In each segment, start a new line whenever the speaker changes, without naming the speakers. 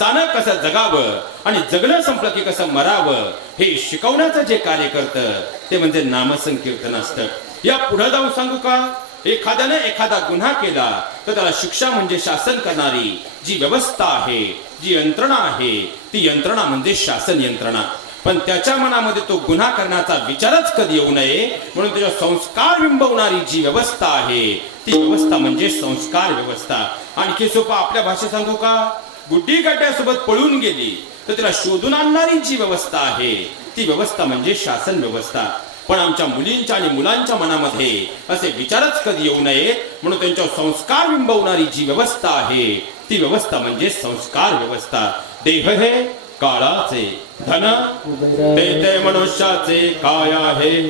चाणक कसं जगावं आणि जगणं संपलं की कसं मरावं हे शिकवण्याचं जे कार्य करतं ते म्हणजे नामसंकीर्तन असतं या पुढे जाऊन सांगू का? एखाद्याने एखादा गुन्हा केला तर त्याला शिक्षा म्हणजे शासन करणारी जी व्यवस्था आहे जी यंत्रणा आहे ती यंत्रणा म्हणजे शासन यंत्रणा. पण त्याच्या मनामध्ये तो गुन्हा करण्याचा विचारच कधी येऊ नये म्हणून त्याच्या संस्कार बिंबवणारी जी व्यवस्था आहे ती व्यवस्था म्हणजे संस्कार व्यवस्था. आणखी सोपं आपल्या भाषेत सांगू का? गुड्डी गाट्यासोबत पळून गेली तर तिला शोधून आणणारी जी व्यवस्था आहे. ती व्यवस्था म्हणजे शासन व्यवस्था. पण आमच्या मुलींच्या आणि मुलांच्या मनामध्ये असे विचारच कधी येऊ नये म्हणून त्यांच्या संस्कार बिंबवणारी जी व्यवस्था आहे ती व्यवस्था म्हणजे संस्कार व्यवस्था. देह हे काळाचे धन ते ते मनुष्याचे काय आहे?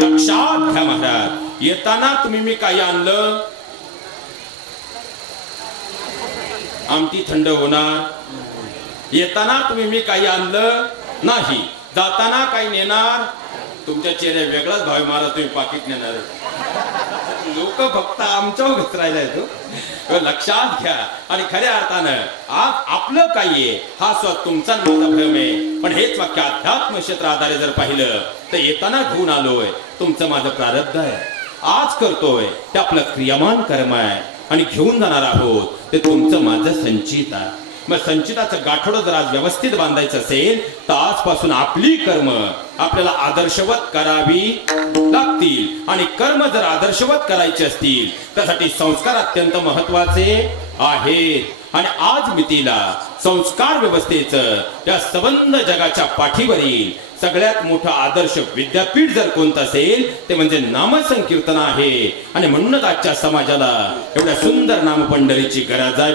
लक्षात घ्या महाराज. येताना तुम्ही मी काही आणलं आमटी थंड होणार. येताना तुम्ही मी काही आणलं नाही. जाताना काही नेणार. तुमच्या चेहऱ्या वेगळाच भाव मारा तुम्ही पाकिट नेणार. लोक फक्त आमच्या राहिलाय तो. लक्षात घ्या. आणि खऱ्या अर्थानं आज आपलं काही आहे हा स्वत तुमचा माझा भ्रम आहे. पण हेच वाक्य अध्यात्म क्षेत्र आधारे जर पाहिलं तर येताना घेऊन आलोय. तुमचं माझं प्रारब्ध आहे. आज करतोय. ते आपलं क्रियमान कर्म आहे. आणि घेऊन जाणार आहोत. ते तुमचं माझं संचित आहे. मग संचिताचं गाठोडं जर आज व्यवस्थित बांधायचं असेल तर आजपासून आपली कर्म आपल्याला आदर्शवत करावी लागतील. आणि कर्म जर आदर्शवत करायचे असतील त्यासाठी संस्कार अत्यंत महत्त्वाचे आहेत. आणि आज मितीला संस्कार व्यवस्थेचं या सबंध जगाच्या पाठीवरील सगळ्यात मोठं आदर्श विद्यापीठ जर कोणतं असेल ते म्हणजे नामसंकीर्तन आहे. आणि म्हणूनच आजच्या समाजाला एवढ्या सुंदर नामपंढरीची गरज आहे.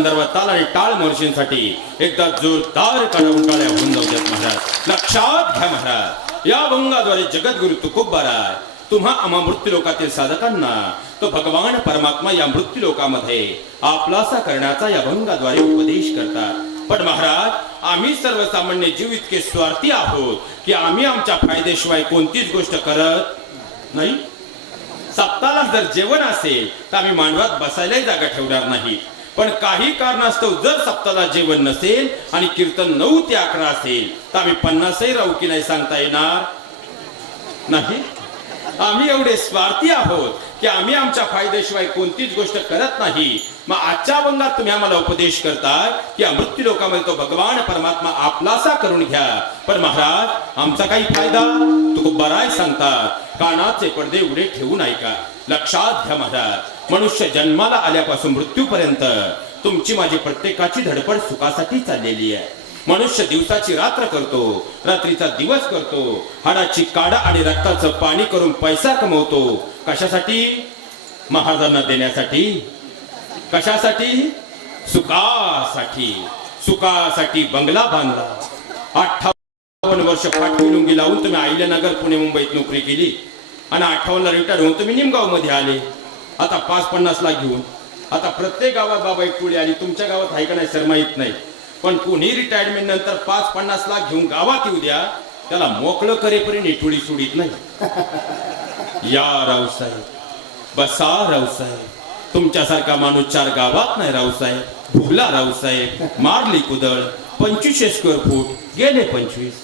गंधर्व ताल आणि टाळ मोर्शींसाठी एकदा जोरदार काढून टाळ्या होऊन जाऊ देत महाराज. लक्षात घ्या महाराज. या भंगाद्वारे जगद्गुरु तुकोबाराय तुम्हा आम्हा मृत्यू लोकातील साधकांना तो भगवान परमात्मा या मृत्यू लोकामध्ये आपलासा करण्याचा या भंगाद्वारे उपदेश करतात. पण महाराज आम्ही सर्वसामान्य जीव इतके स्वार्थी आहोत की आम्ही आमच्या फायदेशिवाय कोणतीच गोष्ट करत नाही. सप्ताला जर जेवण असेल तर आम्ही मांडवात बसायलाही जागा ठेवणार नाही. पण काही कारणास्तव जर सप्ताला जेवण नसेल आणि कीर्तन नऊ ते अकरा असेल तर आम्ही पन्नासही राहू की नाही सांगता येणार. नाही? आम्ही एवढे स्वार्थी आहोत की आम्ही आमच्या फायद्याशिवाय कोणतीच गोष्ट करत नाही. मग आजच्या बंगात तुम्ही आम्हाला उपदेश करताय की अमृत्यू लोकांमध्ये तो भगवान परमात्मा आपलासा करून घ्या. पण महाराज आमचा काही फायदा? तू बराय सांगतात. कानाचे पडदे उडे ठेवून ऐका. लक्षात घ्या महाराज मनुष्य जन्माला आल्यापासून मृत्यूपर्यंत तुमची माझी प्रत्येकाची धडपड सुखासाठी चाललेली आहे. मनुष्य दिवसाची रात्र करतो रात्रीचा दिवस करतो हाडाची काडा आणि रक्ताचं पाणी करून पैसा कमवतो. कशासाठी? महाराजांना देण्यासाठी. कशासाठी? सुखासाठी. सुखासाठी बंगला बांधला. अठ्ठावन्न वर्ष पाठवी लुंगी लावून तुम्ही अहिल्यानगर पुणे मुंबईत नोकरी केली. आणि अठ्ठावन्नला रिटायर होऊन तुम्ही निमगावमध्ये आले. आता पाच पन्नास लाख घेऊन. आता प्रत्येक गावात बाबा एक टोळी आली. तुमच्या गावात आहे का नाही सर माहीत नाही. पण कुणी रिटायरमेंट नंतर पाच पन्नास लाख घेऊन गावात येऊ द्या त्याला मोकळं करेपर्यंत ही सुडीत सोडित नाही. या रावसाहेब बसा रावसाहेब तुमच्यासारखा माणूस चार गावात नाही रावसाहेब भुगला रावसाहेब मारली कुदळ पंचवीसशे स्क्वेअर फूट गेले पंचवीस.